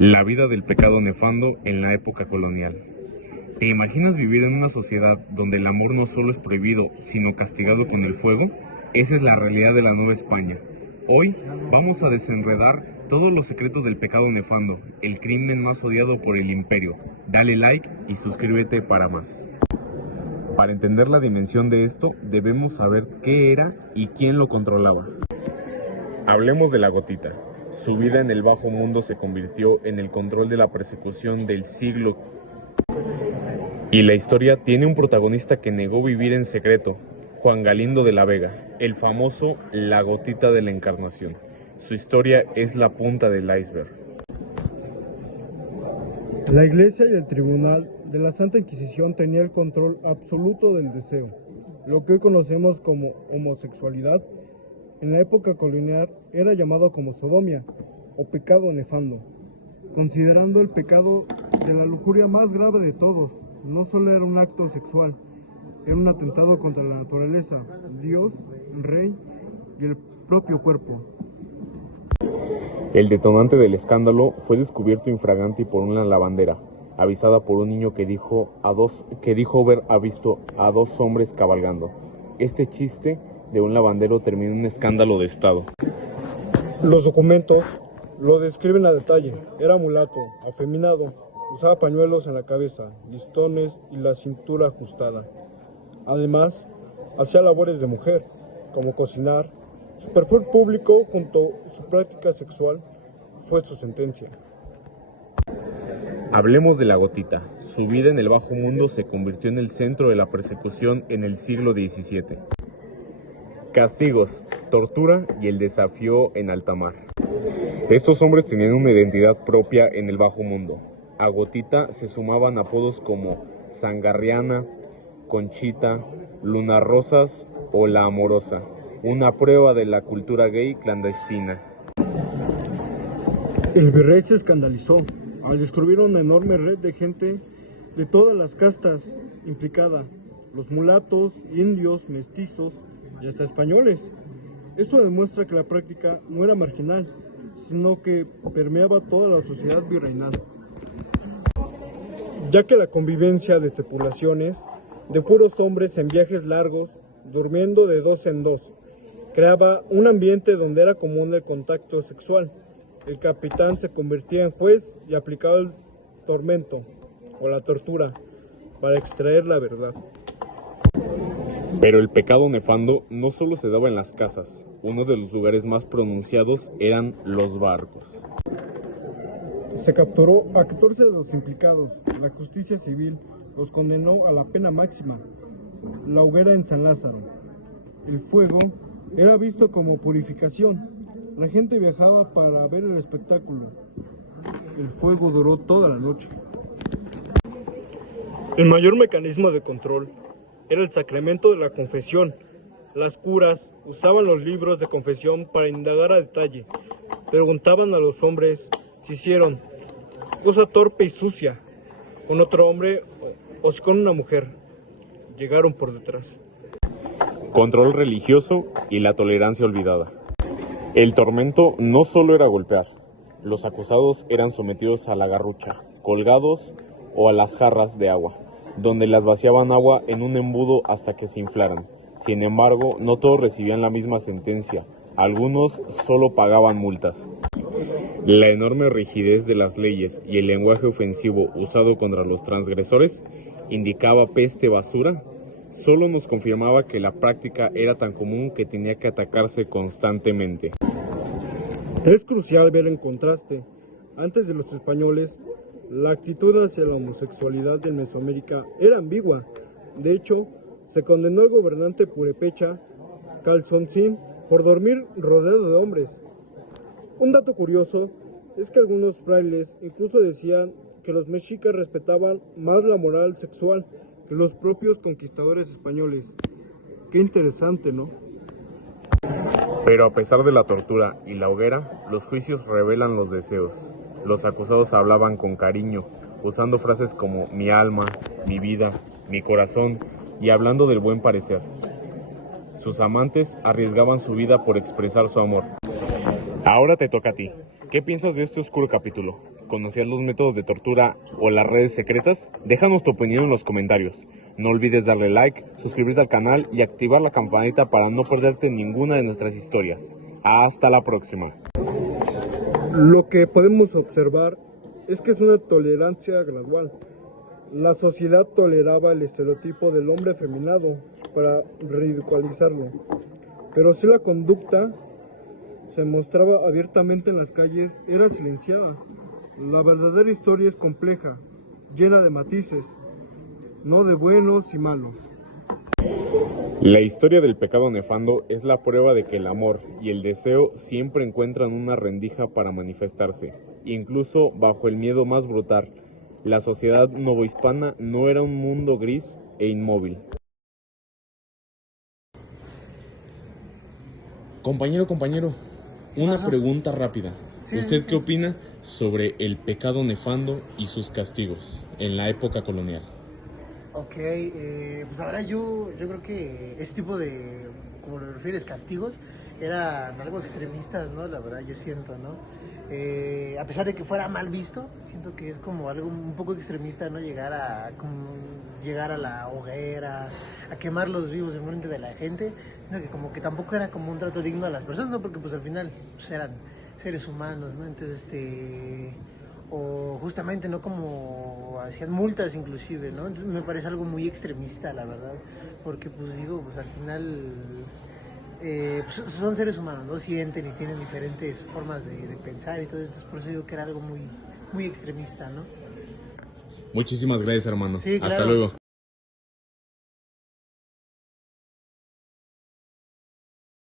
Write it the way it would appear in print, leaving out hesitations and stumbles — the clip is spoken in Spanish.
La vida del pecado nefando en la época colonial. ¿Te imaginas vivir en una sociedad donde el amor no solo es prohibido, sino castigado con el fuego? Esa es la realidad de la Nueva España. Hoy vamos a desenredar todos los secretos del pecado nefando, el crimen más odiado por el imperio. Dale like y suscríbete para más. Para entender la dimensión de esto, debemos saber qué era y quién lo controlaba. Hablemos de la gotita. Su vida en el bajo mundo se convirtió en el control de la persecución del siglo. Y la historia tiene un protagonista que negó vivir en secreto, Juan Galindo de la Vega, el famoso La Gotita de la Encarnación. Su historia es la punta del iceberg. La Iglesia y el Tribunal de la Santa Inquisición tenía el control absoluto del deseo. Lo que hoy conocemos como homosexualidad, en la época colonial era llamado como sodomia o pecado nefando, considerando el pecado de la lujuria más grave de todos. No solo era un acto sexual, era un atentado contra la naturaleza, Dios, el rey y el propio cuerpo. El detonante del escándalo fue descubierto infraganti por una lavandera, avisada por un niño que dijo haber visto a dos hombres cabalgando. Este chiste de un lavandero terminó en un escándalo de estado. Los documentos lo describen a detalle. Era mulato, afeminado, usaba pañuelos en la cabeza, listones y la cintura ajustada. Además, hacía labores de mujer, como cocinar. Su perfil público junto a su práctica sexual fue su sentencia. Hablemos de la gotita. Su vida en el bajo mundo se convirtió en el centro de la persecución en el siglo XVII. Castigos, tortura y el desafío en alta mar. Estos hombres tenían una identidad propia en el bajo mundo. A Gotita se sumaban apodos como Sangarriana, Conchita, Luna Rosas o La Amorosa, una prueba de la cultura gay clandestina. El virrey se escandalizó al descubrir una enorme red de gente de todas las castas implicada, los mulatos, indios, mestizos y hasta españoles. Esto demuestra que la práctica no era marginal, sino que permeaba toda la sociedad virreinal, ya que la convivencia de tripulaciones de puros hombres en viajes largos, durmiendo de dos en dos, creaba un ambiente donde era común el contacto sexual. El capitán se convertía en juez y aplicaba el tormento o la tortura para extraer la verdad. Pero el pecado nefando no solo se daba en las casas. Uno de los lugares más pronunciados eran los barcos. Se capturó a 14 de los implicados. La justicia civil los condenó a la pena máxima, la hoguera en San Lázaro. El fuego era visto como purificación. La gente viajaba para ver el espectáculo. El fuego duró toda la noche. El mayor mecanismo de control era el sacramento de la confesión. Las curas usaban los libros de confesión para indagar a detalle. Preguntaban a los hombres si hicieron cosa torpe y sucia con otro hombre o si con una mujer. Llegaron por detrás. Control religioso y la tolerancia olvidada. El tormento no solo era golpear. Los acusados eran sometidos a la garrucha, colgados o a las jarras de agua, donde las vaciaban agua en un embudo hasta que se inflaran. Sin embargo, no todos recibían la misma sentencia. Algunos solo pagaban multas. La enorme rigidez de las leyes y el lenguaje ofensivo usado contra los transgresores indicaba peste basura. Solo nos confirmaba que la práctica era tan común que tenía que atacarse constantemente. Es crucial ver en contraste. Antes de los españoles, la actitud hacia la homosexualidad en Mesoamérica era ambigua. De hecho, se condenó al gobernante purépecha, Calzoncín, por dormir rodeado de hombres. Un dato curioso es que algunos frailes incluso decían que los mexicas respetaban más la moral sexual que los propios conquistadores españoles. Qué interesante, ¿no? Pero a pesar de la tortura y la hoguera, los juicios revelan los deseos. Los acusados hablaban con cariño, usando frases como mi alma, mi vida, mi corazón y hablando del buen parecer. Sus amantes arriesgaban su vida por expresar su amor. Ahora te toca a ti. ¿Qué piensas de este oscuro capítulo? ¿Conocías los métodos de tortura o las redes secretas? Déjanos tu opinión en los comentarios. No olvides darle like, suscribirte al canal y activar la campanita para no perderte ninguna de nuestras historias. Hasta la próxima. Lo que podemos observar es que es una tolerancia gradual. La sociedad toleraba el estereotipo del hombre afeminado para ridiculizarlo, pero si la conducta se mostraba abiertamente en las calles, era silenciada. La verdadera historia es compleja, llena de matices, no de buenos y malos. La historia del pecado nefando es la prueba de que el amor y el deseo siempre encuentran una rendija para manifestarse, incluso bajo el miedo más brutal. La sociedad novohispana no era un mundo gris e inmóvil. Compañero, una pregunta rápida. ¿Usted qué opina sobre el pecado nefando y sus castigos en la época colonial? Ok, pues ahora yo creo que ese tipo de, como lo refieres, castigos, eran algo extremistas, ¿no? La verdad, yo siento, ¿no? A pesar de que fuera mal visto, siento que es como algo un poco extremista, ¿no? Llegar a la hoguera, a quemarlos vivos en frente de la gente, sino que como que tampoco era como un trato digno a las personas, ¿no? Porque pues al final pues, eran seres humanos, ¿no? Entonces, o justamente, ¿no? Como hacían multas inclusive, ¿no? Entonces, me parece algo muy extremista, la verdad, porque pues digo, pues al final pues, son seres humanos, ¿no? Sienten y tienen diferentes formas de pensar y todo esto, por eso digo que era algo muy, muy extremista, ¿no? Muchísimas gracias, hermano. Sí, claro. Hasta luego.